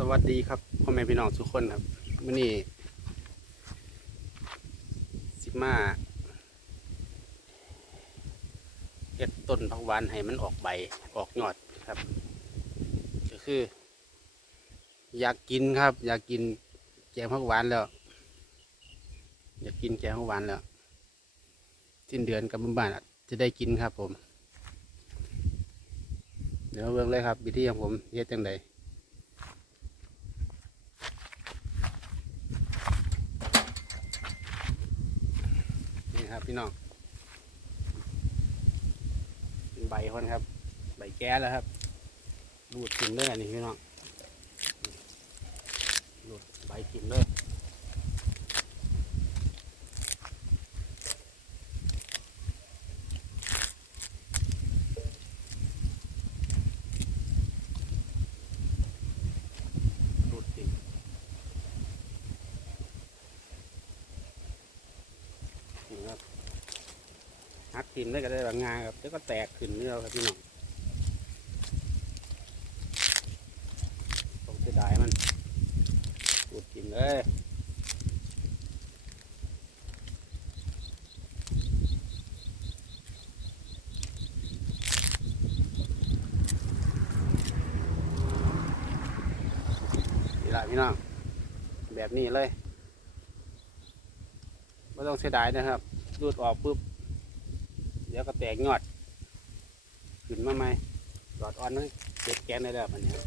สวัสดีครับพ่อแม่พี่น้องทุกคนครับมื่อนี้สิมาเก็ดต้นผักหวานให้มันออกใบออกยอดครับ ก็คือ อยากกินครับ อยากกินแกงผักหวานแล้ว อยากกินแกงผักหวานแล้วสิ้นเดือนกับบ้านจะได้กินครับผม เดี๋ยวเบิ่งเลยครับวิธีของผมเฮ็ดจังได นี่ ครับ พี่น้องเป็นใบคนครับ ใบแก้แล้วครับรูดกินเลยอันนี้พี่น้องรูดใบกินเลยรูดกินนี่ครับ หักทิมได้ก็ได้บางงานครับแล้วก็แตกขึ้นนี่เราครับพี่น้องต้องเสียดายมันปูดกินเลยนี่ละพี่น้องแบบนี้เลยไม่ต้องเสียดายนะครับรูดออกปุ๊บ เดี๋ยวก็แตกยอด ขึ้นมาไหมหลอดอ่อนเลยเด็ดแกนได้แล้วมันเนี่ย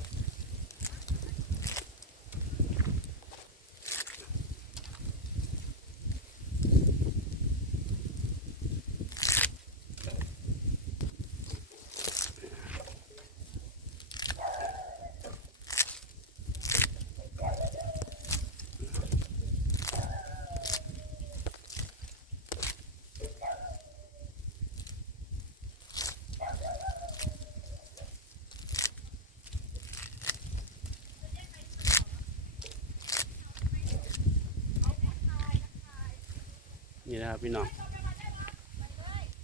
นี่นะครับพี่น้อง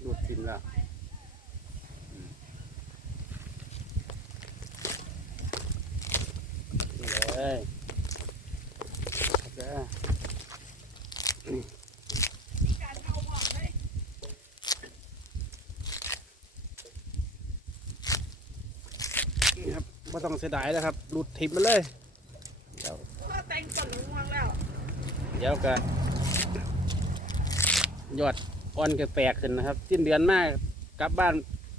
รูดทิ้งแล้วอืมนี่เลยเด้อนี่ครับไม่ต้องเสียดายแล้วครับรูดทิ้งมาเลย เดี๋ยวก็แต่งก่อนง่วงแล้ว เดี๋ยวก็ ยอดอ่อนก็แตกขึ้นนะครับ สิ้นเดือนมากกลับบ้าน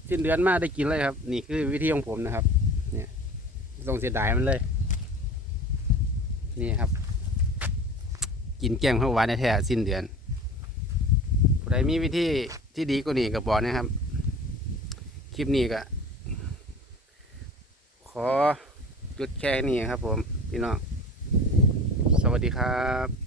สิ้นเดือนมากได้กินเลยครับ นี่คือวิธีของผมนะครับ เนี่ยไม่งเสียดายมันเลย นี่ครับ กินแกงข้าวหวานแท้สิ้นเดือนผู้ใดมีวิธีที่ดีกว่านี้ก็บอกนะครับ คลิปนี้ก็ ขอจุดแค่นี้ครับผม พี่น้อง สวัสดีครับ